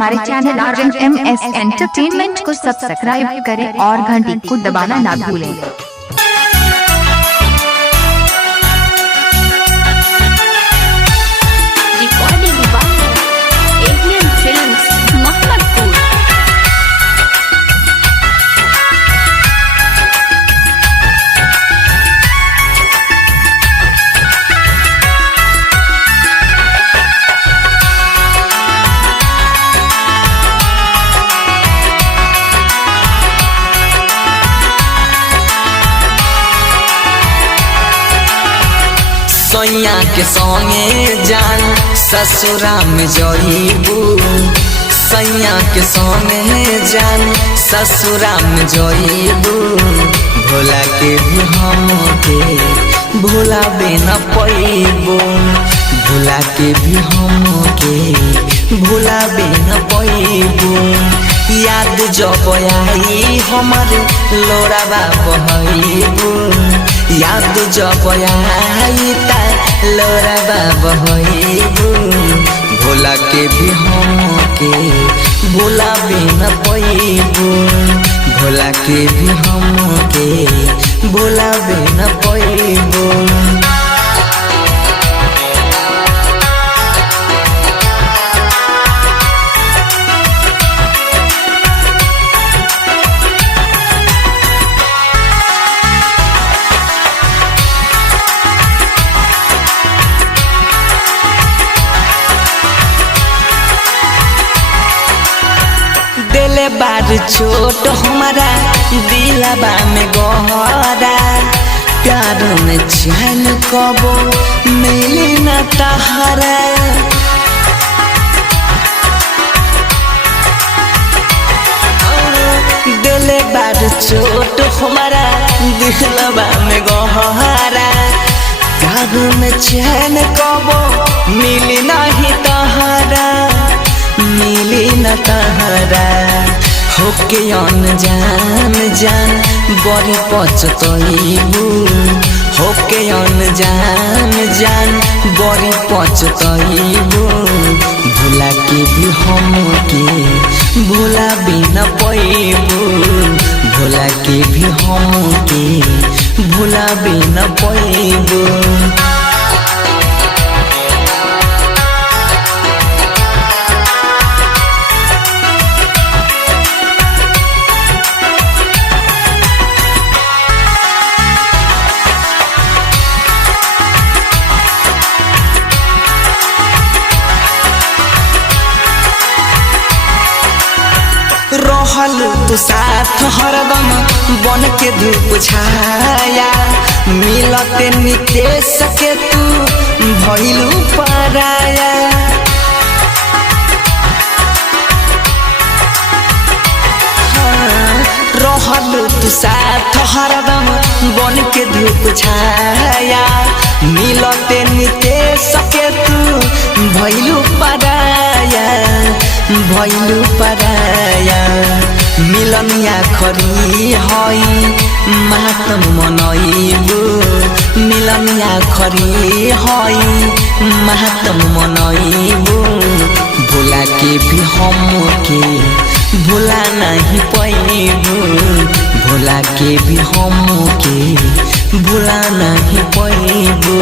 हमारे channel RMS entertainment को subscribe करें और घंटी को दबाना ना भूलें। सैया के संगे जान ससुरा में जइबू, सैया के संगे जान ससुरा में जइबू। भोला के भी हमके भुलाबे न पैबू, भोला के भी हमके भुलाबे न पैबू। याद जब आई हमर लोराबा बहबू, याद जब आई लोराबा बहबू। भोला के भी हमके भुलाबे न पैबू, भोला के भी हमके भुलाबे न पैबू। दिले बार छोट हमारा दिलबा में गहरा, प्यार में चैन कबो मिली न तहरा। दिले बार छोट हमारा दिलबा में गहरा, प्यार में चैन कबो मिली नहीं तहरा, मिली न तहरा। होके अनजान जान बड़ी पछतइबू, होके अनजान जान बड़ी पछतइबू। भोला के भी हमके भुलाबे न पैबू, भोला के भी हमके भुलाबे न पैबू। रहल तू साथ हरदम बन के धूप छाया, मिलते नितेश के तू भइलू पराया। रहल तू साथ हरदम बन के धूप छाया, मिलते नितेश के तू भइलू पराया, भइलू पराया। मिलनिया खरी हई मातम मनइबू, मिलनिया खरी हई मातम मनइबू। भोला के भी हमके भुला नहीं पैबू, भोला के भी हमके भुला नहीं पैबू।